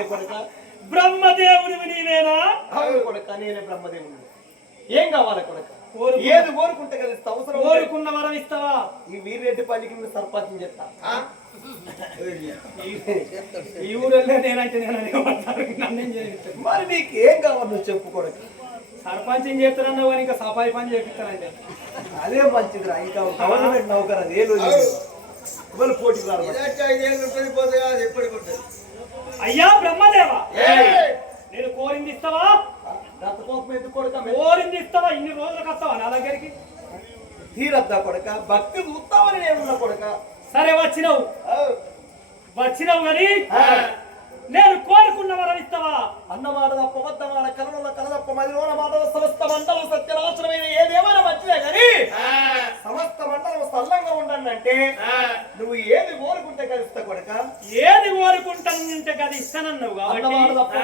నేనే కొడుక. బ్రహ్మదేవుడివి నీవేనా? అవును కొడుక నేనే బ్రహ్మదేవుని ఏం కావాలి కొడుక? ఏది కోరుకుంటే కదా అవసరం కోరుకున్న వరం ఇస్తావా? ఈ వీరెడ్డి పల్లికి నేను సర్పంచం చెప్తా. ఈ ఊరల్లే నేనంటే నేను నన్నేం మరి నీకు ఏం కావాలి నువ్వు చెప్పు కొడుక. సర్పంచం చేస్తానన్నావు ఇంకా సఫాయి పని చేపిస్తానండి అదే మంచిదిరా ఇంకా గవర్నమెంట్ నౌకర్ అది ఏ రోజు పోతే కాదు ఎప్పటికి ఉంటుంది అయ్యా బ్రహ్మదేవా! నేను కోరింది ఇస్తావా? కోరింది ఇస్తావా? ఇన్ని రోజులకు వస్తావా నా దగ్గరికి? తీరద్దా కొడుక భక్తి చూస్తామని నేనున్నా కొడుక. సరే వచ్చినావు. వచ్చినావు కానీ. నేను కోరుకున్న వరం ఇస్తావా? అన్నమాట తప్ప అబద్ధమాట కలవల కలదప్ప మదిలోన మాట సమస్త మండలం సత్యనాశనమైన ఏదేమైనా మంచిదే కానీ సమస్త మండలం సల్లంగా ఉండండి అంటే నువ్వు ఏది కోరుకుంటే కలుస్తా కొడుక. ఏది కోరుకుంటానంటే కదా ఇస్తానన్నావు అన్నమాట తప్ప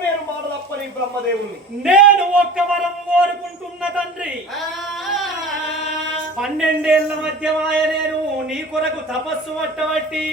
నేను మాట తప్ప నీ బ్రహ్మదేవుని నేను ఒక్క వరం కోరుకుంటున్న తండ్రి. పన్నెండేళ్ళ మధ్యమాయ నేను నీ కొరకు తపస్సు పట్టబట్టి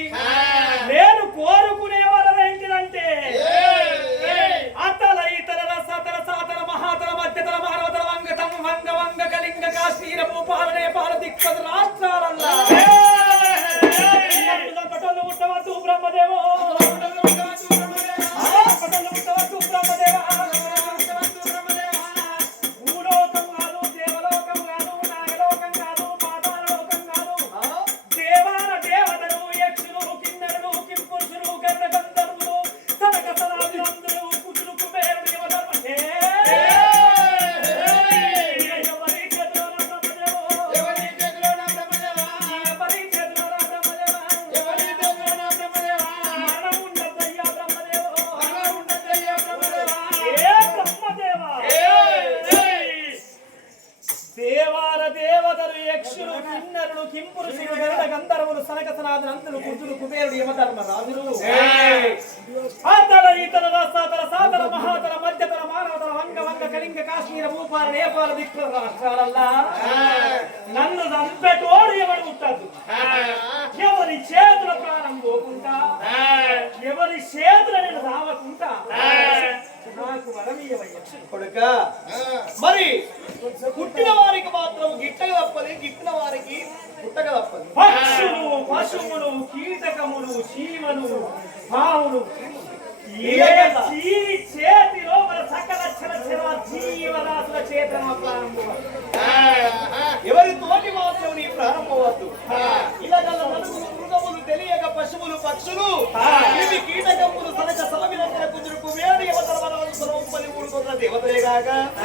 Saga.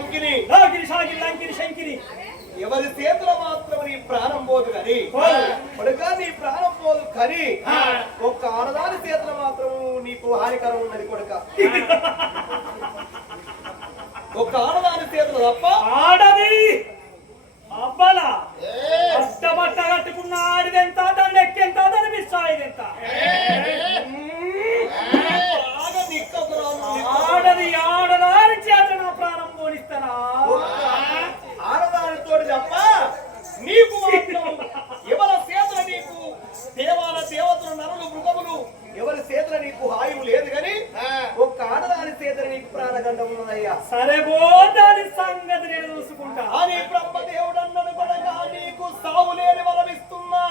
లంకిని లాగిరి సాగిరి లంకిరి శంకిరి ఎవరి చేతుల మాత్రం నీ ప్రాణం పోదు కని కొడుక నీ ప్రాణం పోదు కని ఒక్క ఆడదాని చేతుల మాత్రం నీకు హానికరం ఉన్నది కొడుక. ఒక్క ఆడదాని చేతులు తప్ప ఆడది అబ్బల కట్టుకున్న ఆడిదెంత ఆడది నా ప్రాణం పోనిస్తానా? ఆడదానితోటి తప్ప నీకు మాత్రం ఎవరి చేతుల నీకు? దేవాల దేవతలు నరులు మృగములు ఎవరి చేతుల నీకు హాయువు లేదు కానీ ఒక్క ఆడదాని చేతుల నీకు ప్రాణగండం ఉన్నదయ్యా. సరే బో దాని సంగతి నేను చూసుకుంటా. అని బ్రహ్మదేవుడు అన్నడు కొడగా నీకు సావు లేని వరమిస్తున్నా.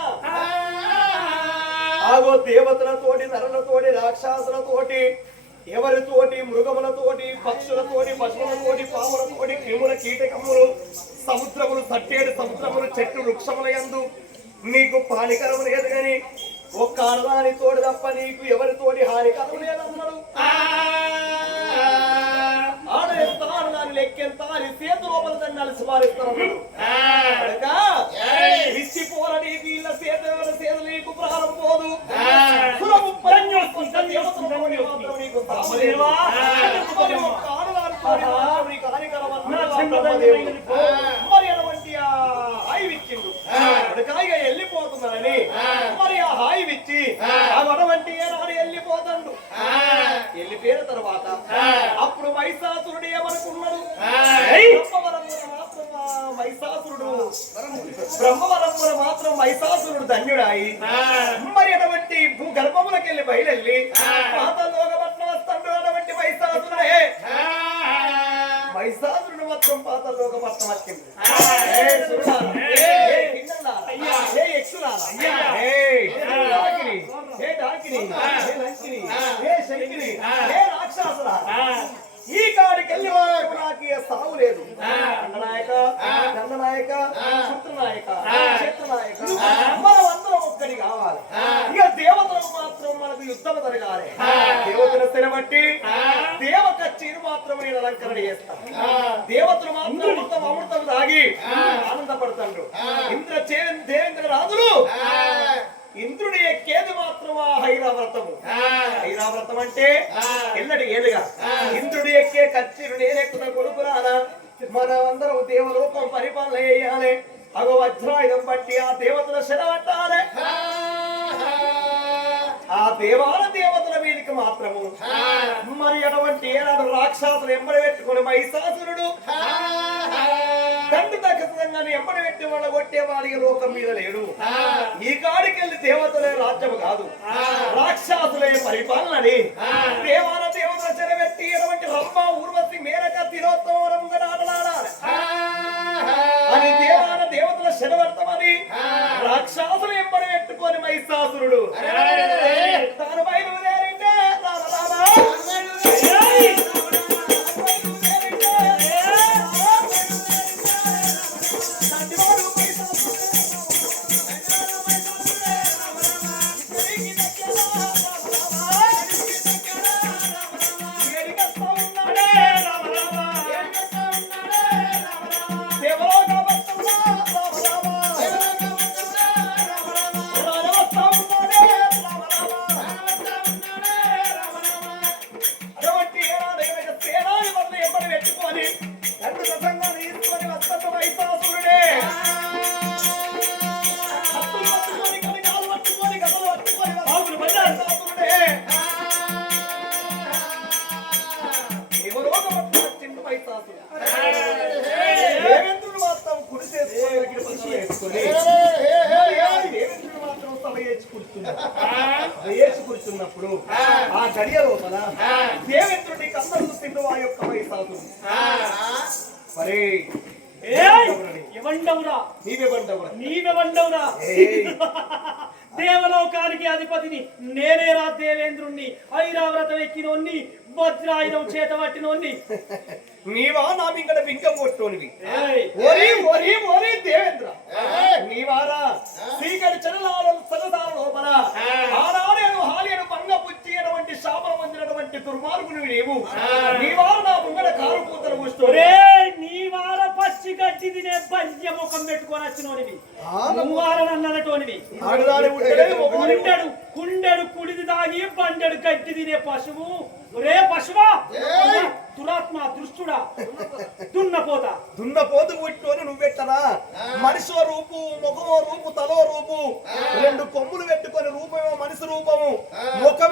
ఆగో దేవతలతోటి నరులతోటి రాక్షసులతోటి ఎవరితోటి మృగములతోటి పక్షులతోటి పాములతోటి క్రిముల కీటకములు సముద్రములు తట్టేడు సముద్రములు చెట్టు వృక్షముల యందు నీకు హానికరం లేదు గాని ఒక్క ఆడదాని తోడు తప్ప నీకు ఎవరితోటి హానికరం లేదన్నాడు ఆడ ఎంత ఆడదాని లెక్కెంత అని చేతు లోపల దాన్ని అలసి పారిస్తున్నాడు కనుక ఇచ్చి పోర నీకు ఇళ్ళ సేత ఎవరి సేద నీకు ప్రాణం పోదు సుర ముప్పై బ్రహ్మదేవా. మరి ఒక్క ఆడదానితోని మాత్రం నీకు హానికరమన్నాడు నా ఆ చిన్నదాన్ని బ్రహ్మదేవుడు. మరి అటువంటి ఆ. హాయి ఇచ్చిండు అడకాయిగా వెళ్ళిపోతున్నాడని మరి ఆ హాయి ఇచ్చి ఆ. అటువంటి ఏనాడు వెళ్ళిపోతాడు. వెళ్ళిపోయిన తర్వాత అప్పుడు మైసాసురుడు ఏమనుకున్నాడు? మైసాసురుడు బ్రహ్మవరమున మాత్రం మైసాసురుడు ధన్యుడాయి. మరి అటువంటి భూగర్భములకు వెళ్ళి పాతలోక పట్ల వస్తాడు అటువంటి మైసాసురుడే మైసాసురుడు మాత్రం వచ్చింది ఏ శంకిని, ఏ రాక్షసులారా. ఈ కాడికి వెళ్ళి వరకు నాకు సాగు లేదు దండనాయక దండనాయక శుత్రనాయక క్షేత్రనాయక మనం అందరం ఒక్కడి కావాలి ఇక దేవతలకు మాత్రం మనకు యుద్ధం జరగాలి దేవతల స్థిరబట్టి దేవ మాత్రం నేను అలంకరణ చేస్తాను. దేవతలు మాత్రం అమృతం అమృతం తాగి ఆనందపడతాడు ఇంద్ర దేవేంద్ర రాజులు. ఇంద్రుడి ఎక్కేది మాత్రం ఆ హైరావ్రతము. ఐరావ్రతం అంటే ఎల్లడి ఏలుగా. ఇంద్రుడి ఎక్కే కచ్చిరు నేనెక్కున కొడుకురానా మన అందరం దేవలోకం పరిపాలన చేయాలి. అగో వజ్రాయుధం బట్టి ఆ దేవతల శరవట్టాలి ఆ దేవాల దేవతల మీదకి మాత్రము. మరి అటువంటి ఏనాడు రాక్షసులు ఎంబడి పెట్టుకుని మహిషాసురుడు తండ్రి ఖచ్చితంగా ఎంబడి పెట్టి వాళ్ళ కొట్టే వాడి లోకం మీద లేడు. ఈ కాడికి వెళ్ళి దేవతలే రాజ్యము కాదు. రాక్షసులే పరిపాలనని దేవాల దేవతల చెరబెట్టి ఎటువంటి రంభ ఊర్వశి మేరక తిరోత్తమనం మహిషాసురుడు యొక్క! ఇవ్వండవురా. దేవలోకానికి అధిపతిని నేనేరా దేవేంద్రుణ్ణి. ఐరావ్రతం ఎక్కినోన్ని వజ్రాయుధం చేత పట్టినోన్ని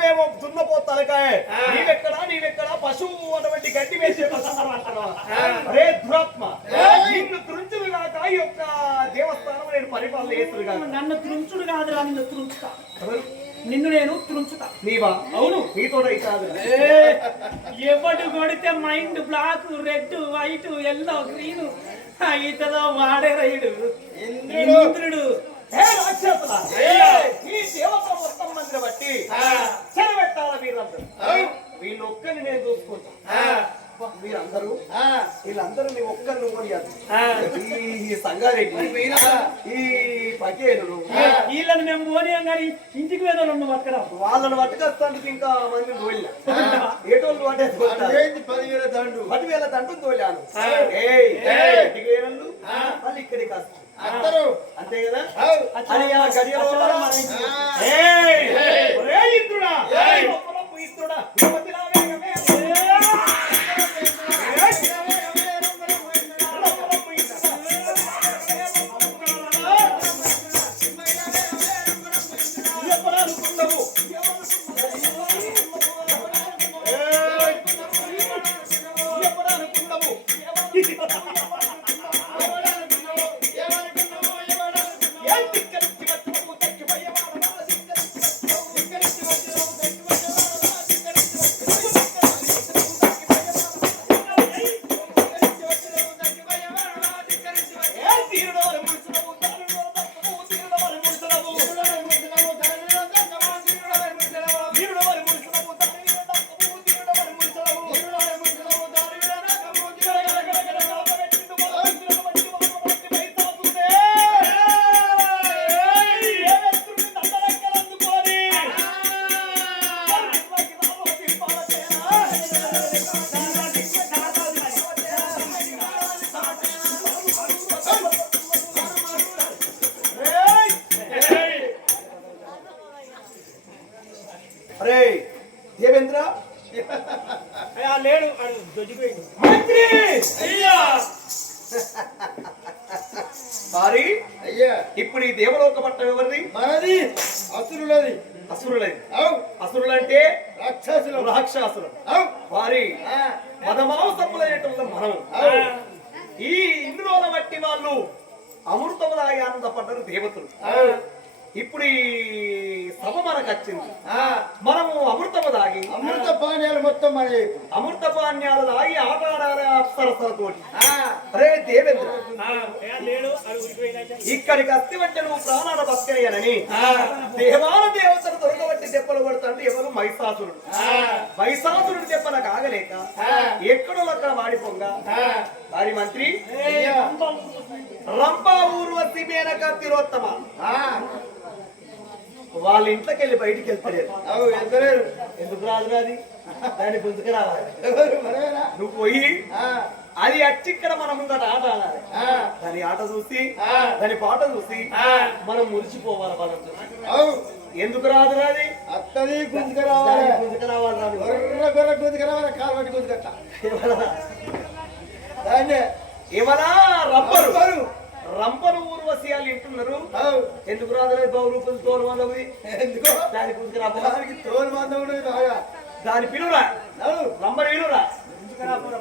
ముఖమేమో దున్నపో తలకాయ. నీవెక్కడా నీవెక్కడా? పశువు అటువంటి గడ్డి వేసే? అరే దురాత్మ. నిన్ను తురుచులు కాక ఈ యొక్క దేవస్థానం నేను పరిపాలన చేస్తుడు కాదు నన్ను త్రుంచుడు కాదురా నిన్ను త్రుంచుతా నిన్ను నేను త్రుంచుతా నీవా? అవును నీతో కాదు. ఎవడు కొడితే mind block red white yellow green ఇతలో వాడే రైడు ఇంద్రుడు హే రాక్షసుల ఈ దేవత మొత్తం మందిని బట్టి చెరబెట్టాల వీరందరూ వీళ్ళు ఒక్కరిని నేను చూసుకుంటా మీరందరూ వీళ్ళందరూ నీ ఒక్కరిని కొనియాలి ఈ సంగారెడ్డి ఈ పకేరుడు వీళ్ళని మేము పోనీయం కానీ ఇంటికి వేదాలు పట్టుకురా. వాళ్ళని పట్టుకొస్తానికి ఇంకా మంది తోలినా ఏటోళ్ళు ఏంటి పదివేల దండు. పదివేల దండం తోలాను ఏయ్ ఇంటికి వేరళ్ళు మళ్ళీ ఇక్కడికి అందరూ. అంతే కదా? గడియలో అయ్యా. ఇప్పుడు ఈ దేవలోక పట్టం ఎవరిది? మనది. అసురులది. అసురులది. అవు. అసురులంటే రాక్షసులు. రాక్షసులు. వారి మదమాంసములైనటువంటి మనం ఈ ఇంద్రుల బట్టి వాళ్ళు అమృతములాగా ఆనందపడ్డారు దేవతలు. ఇప్పుడు ఈ సభ మనకు వచ్చింది. ఆ, మనము అమృతము దాగి అమృత పానీయాలు మొత్తం మన. అమృత పానీయాలు దాగి ఆట అప్సరసలతోటి ఆ, అరే దేవేంద్ర ఇక్కడికి అస్థి అంటే నువ్వు ప్రాణాల బతకయ్యానని దేవాల దేవతలు దొరకబట్టి దెబ్బలు కొడతాడు ఎవరు మైసాసురుడు మైసాసురుడు దెబ్బలు కాగలేక ఎక్కడో అక్కడ వాడిపోంగ. వారి మంత్రి. రంపా ఊర్వశి మేనక తిరోత్తమ. ఆ, వాళ్ళ ఇంట్లోకి వెళ్ళి బయటికి వెళ్తలేరు. ఎందుకు రాదు రాది దాన్ని గుంజుకు రావాలి. నువ్వు పోయి ఆ, అది వచ్చి ఇక్కడ మన ముందట ఆట ఆడాలి. దాని ఆట చూసి ఆ. దాని పాట చూసి ఆ. మనం మురిసిపోవాలి వాళ్ళతో అవు. ఎందుకు రాదు రాది అత్తది గుంజుకు రావాలి. గుంజుకు రావాలి రాదు గొర్రె గొర్రె గుంజుకు రావాలి కాలు పట్టి గుంజుకట్ట ఏమన్నా? రంపరు రంపరు ఊర్వశి వాళ్ళు ఇంటున్నారు ఎందుకు రాదు బాబు రూపాయలు తోలు వాళ్ళవి ఎందుకో? దాని గుంజుకు రాబో దానికి తోలు మందం ఉండదు బాగా దాని పిలురా. నడు రంపరు పిలురా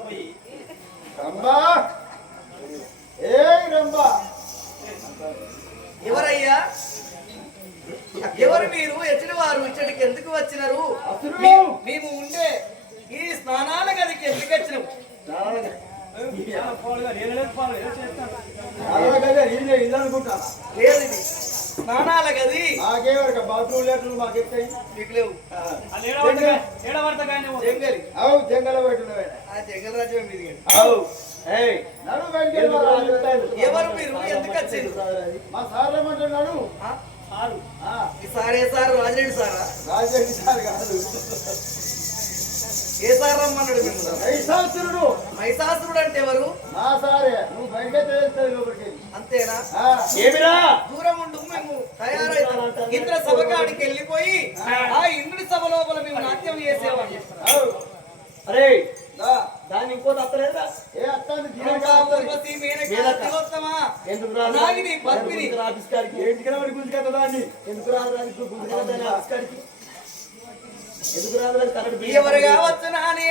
పోయి? రంబా ఏ రంబా ఎవరయ్యా? ఎవరు మీరు? ఎచ్చడి వారు ఇచ్చడికి ఎందుకు వచ్చినారు? మేము ఉండే ఈ స్నానాల గదికి ఎందుకు వచ్చినాం? స్నానాల గది మాకే వరకు బాత్రూమ్ లెటర్లు మాకు ఎక్కాయి మీకు లేవు అవు జంగల పెట్టున్నవే ఆ జంగల రాజ్యం మీది అవు? ఎవరు మీరు ఎందుకు వచ్చిండ్రు మా సార్ ఏమంటున్నాడు ఆ, ఈ సార్ సార్ రాజరెడ్డి సారా రాజరెడ్డి సార్ కాదు ఏ సార్ రమ్మన్నాడు ఐశాసురుడు మైసాసురుడు అంటే ఎవరు? మా సారే నువ్వు బయట లోపలికి. అంతేనా? ఏమిరా? దూరం ఉండు మేము తయారైతాం. ఇంద్ర సభకాడికి వెళ్ళిపోయి ఆ. ఇంద్రుడి సభ లోపల మేము నాట్యం చేసేవాళ్ళం. అవు. అరే దా. దాన్ని ఇంకో తప్పలేదా ఏ. తిలోత్తమ, ఎందుకు రాదు? నాగిని, పద్మిని. ఎందుకు రాదు? ఆఫీస్ గుంజుకత్త దాన్ని? ఎందుకు రాదు దాని ఆఫీస్ కాడికి ఎవరు కావచ్చు నాని?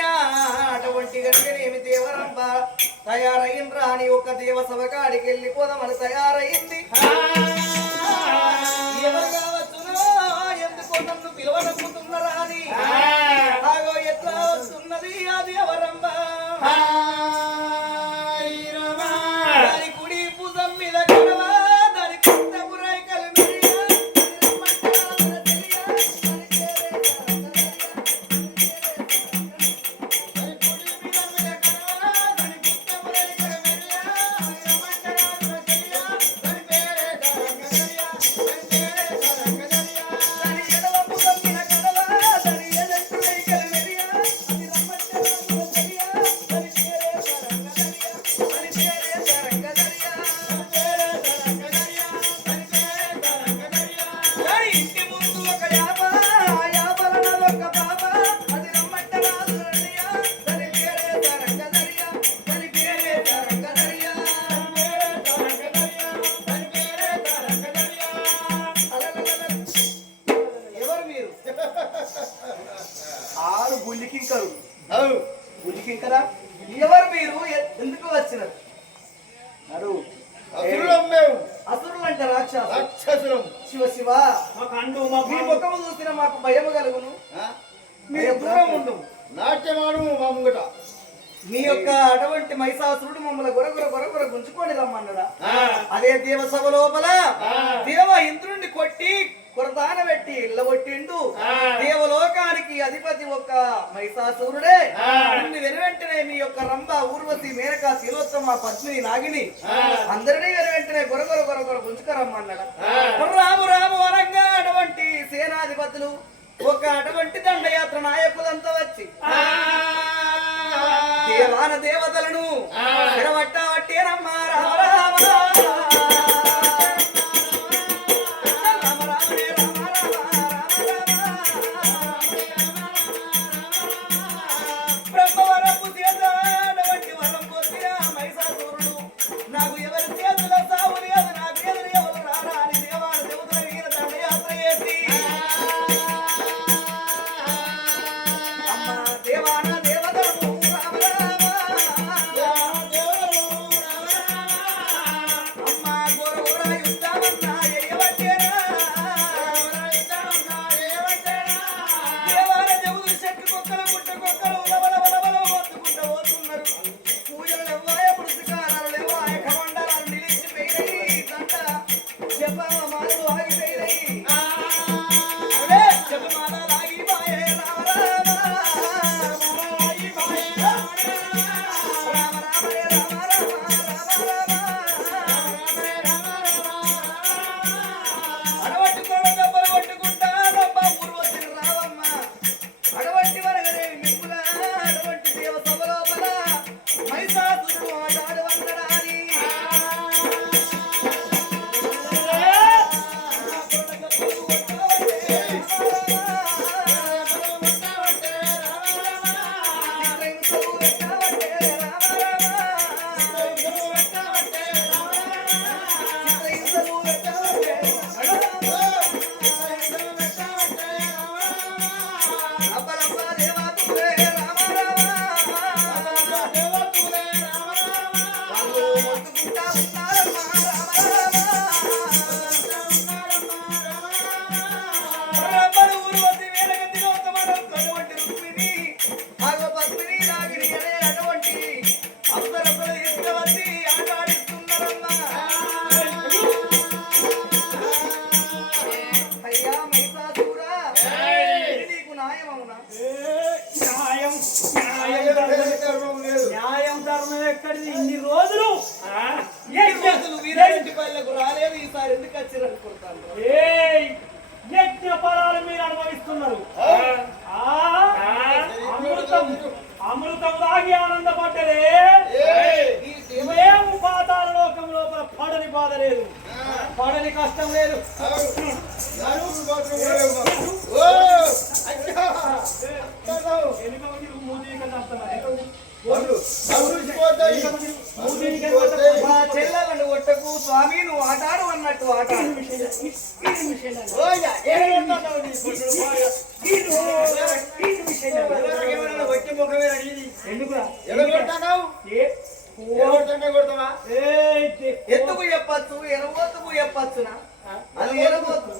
అటువంటి గనుకనేమి దేవరంబ తయారైన రాని ఒక దేవ సభ కాడికి వెళ్ళిపోదామని తయారైంది. ఎవరు కావచ్చు ఎందుకో నన్ను పిలవనమ్ముతున్నారా అని ఆగో ఎట్లా వస్తున్నది అది ఎవరంబ ఉంచుకోండి అదే దేవ సభ లోపల దేవ ఇంద్రుణ్ణి కొట్టి కొరతాన పెట్టి ఇళ్ళగొట్టిండు దేవలోకానికి అధిపతి ఒక మహిషాసురుడే. నిన్ను వెనువెంటనే మీ యొక్క రంభ ఊర్వతి మేనక శిలోత్తమ పద్మిని నాగిని అందరినీ వెనువెంటనే గొరగొర గొరగొర గుంజుకరమ్మన్నాడు. రాము రాము వరంగా అటువంటి సేనాధిపతులు ఒక అటువంటి దండయాత్ర నాయకులంతా వచ్చి దేవాన దేవతలను నిలబట్ట I'm amar పాడని బాధ లేదు. పాడని కష్టం లేదు. చెల్లెలను స్వామి నువ్వు ఆటాడు అన్నట్టు ఆట. ఎందుకు ఎందుకు చెప్పచ్చు? ఎనబోతుకు చెప్పచ్చునా? అది ఎనబోతు